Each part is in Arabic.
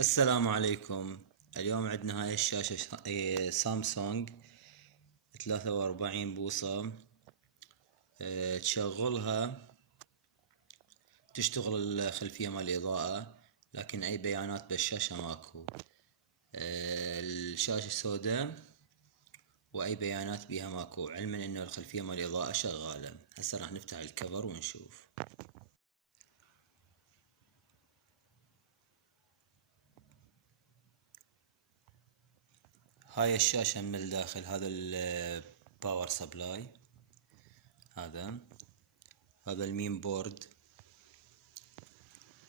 السلام عليكم. اليوم عندنا هاي الشاشة سامسونج 43 بوصة. تشغلها تشتغل الخلفية مال الإضاءة، لكن أي بيانات بالشاشة ماكو. الشاشة سوداء وأي بيانات بيها ماكو، علما إنه الخلفية مال الإضاءة شغالة. هسه راح نفتح الكفر ونشوف. هاي الشاشة من الداخل، هذا الباور سبلاي، هذا المين بورد،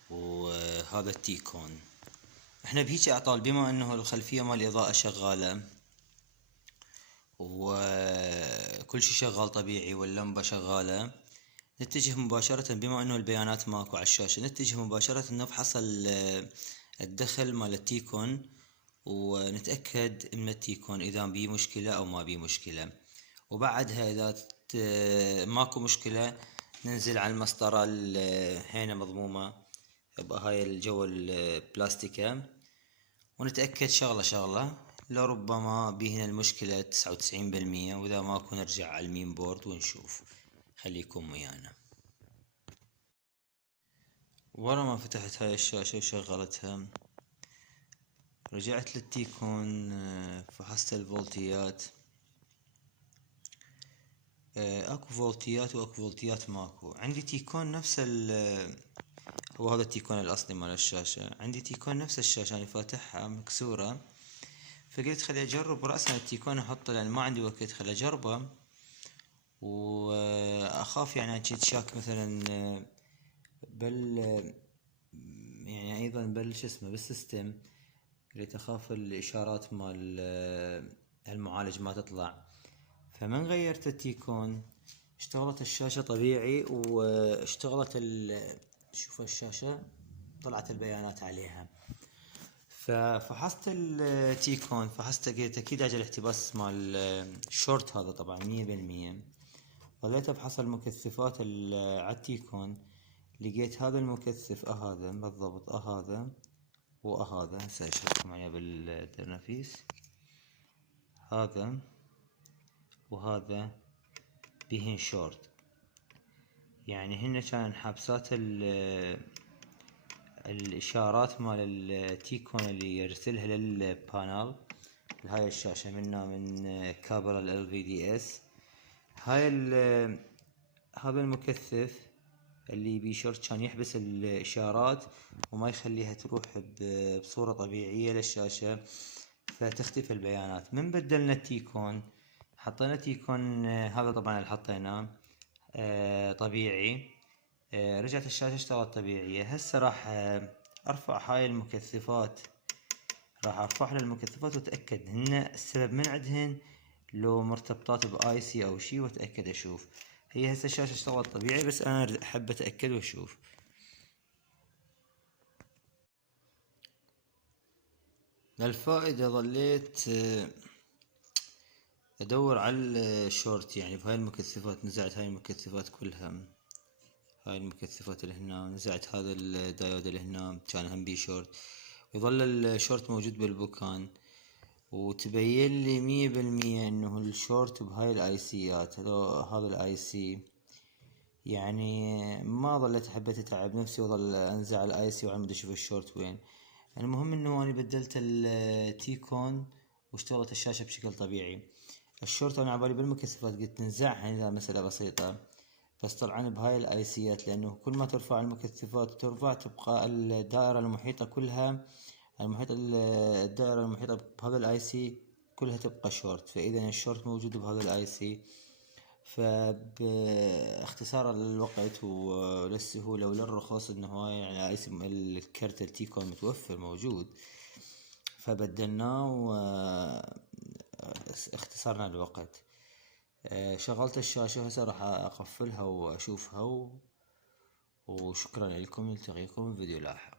وهذا التيكون. احنا بهيج اعطال، بما انه الخلفية مال الاضاءة شغالة وكل شي شغال طبيعي واللمبة شغالة، نتجه مباشرة، بما انه البيانات ماكو على الشاشة، نتجه مباشرة نفحص الدخل مال التيكون ونتأكد من التيكون اذا بيه مشكلة او ما بيه مشكلة. وبعدها اذا ماكو مشكلة ننزل على المسطرة هنا مضمومة بهاي الجو البلاستيكة، ونتأكد شغلة لربما بيهنا المشكلة 99%، وإذا ماكو نرجع على المين بورد ونشوف. خليكم ويانا. ورا ما فتحت هاي الشاشة وشغلتها، رجعت للتيكون، فحصت الفولتيات. اكو فولتيات واكو فولتيات ماكو. عندي تيكون نفس هو هذا التيكون الاصلي مال الشاشة. عندي تيكون نفس الشاشة انا فاتحها مكسورة، فقلت خلي اجرب رأسا التيكون احطه، لان ما عندي وقت. خلي اجربه، واخاف يعني اجي شاك مثلا بل يعني ايضا شو اسمه بالسيستم. قلت اخاف الاشارات مال المعالج ما تطلع. فمن غيرت التيكون اشتغلت الشاشة طبيعي، واشتغلت شوف الشاشة طلعت البيانات عليها. ففحصت التيكون، فحصت قلت اكيد اجى الاحتباس مال الشورت هذا طبعا 100%. ظليت ابحث المكثفات على التيكون، لقيت هذا المكثف هذا بالضبط، هذا وهذا. هسه اشوفكم معايا بالترنفيس. هذا وهذا بيهن شورت، يعني هن كان حابسات الاشارات مال التيكون اللي يرسلها للبانل لهاي الشاشة من كابل ال LVDS. هاي هذا المكثف اللي بشورت كان يحبس الاشارات وما يخليها تروح بصورة طبيعية للشاشة، فتختفي البيانات. من بدلنا التيكون، حطينا تيكون هذا طبعا اللي حطيناه طبيعي، رجعت الشاشة اشتغلت طبيعية. هسه راح ارفع هاي المكثفات، راح ارفع المكثفات واتأكد هن السبب من عندهن، لو مرتبطات باي سي او شي، واتأكد اشوف. هي هسه الشاشة اشتغلت طبيعي، بس انا احب اتأكد واشوف. للفائدة ظليت ادور على الشورت، يعني بهاي المكثفات. نزعت هاي المكثفات كلها، هاي المكثفات اللي هنا، نزعت هذا الدايود اللي هنا كان هم بيه شورت، ويظل الشورت موجود بالبوكان. وتبين لي 100% انه الشورت بهاي الاي سيات. هذا الاي سي، يعني ما ظليت حبيت اتعب نفسي وظل انزع الاي سي وعمد اشوف الشورت وين. المهم انه انا بدلت التيكون واشتغلت الشاشة بشكل طبيعي. الشورت انا عبالي بالمكثفات قلت ننزعها، اذا مسألة بسيطة، بس طبعا بهاي الاي سيات، لانه كل ما ترفع المكثفات ترفع تبقى الدائرة المحيطة كلها، الدائرة المحيطة بهذا الاي سي كلها تبقى شورت. فاذا الشورت موجود بهذا الاي سي، فباختصار للوقت وللسهولة وللرخص، انه هو يعني اي سي الكرت التيكون متوفر موجود، فبدلناه واختصرنا الوقت. شغلت الشاشة، هسه راح اقفلها واشوفها وشكرا لكم. نلتقيكم في فيديو لاحق.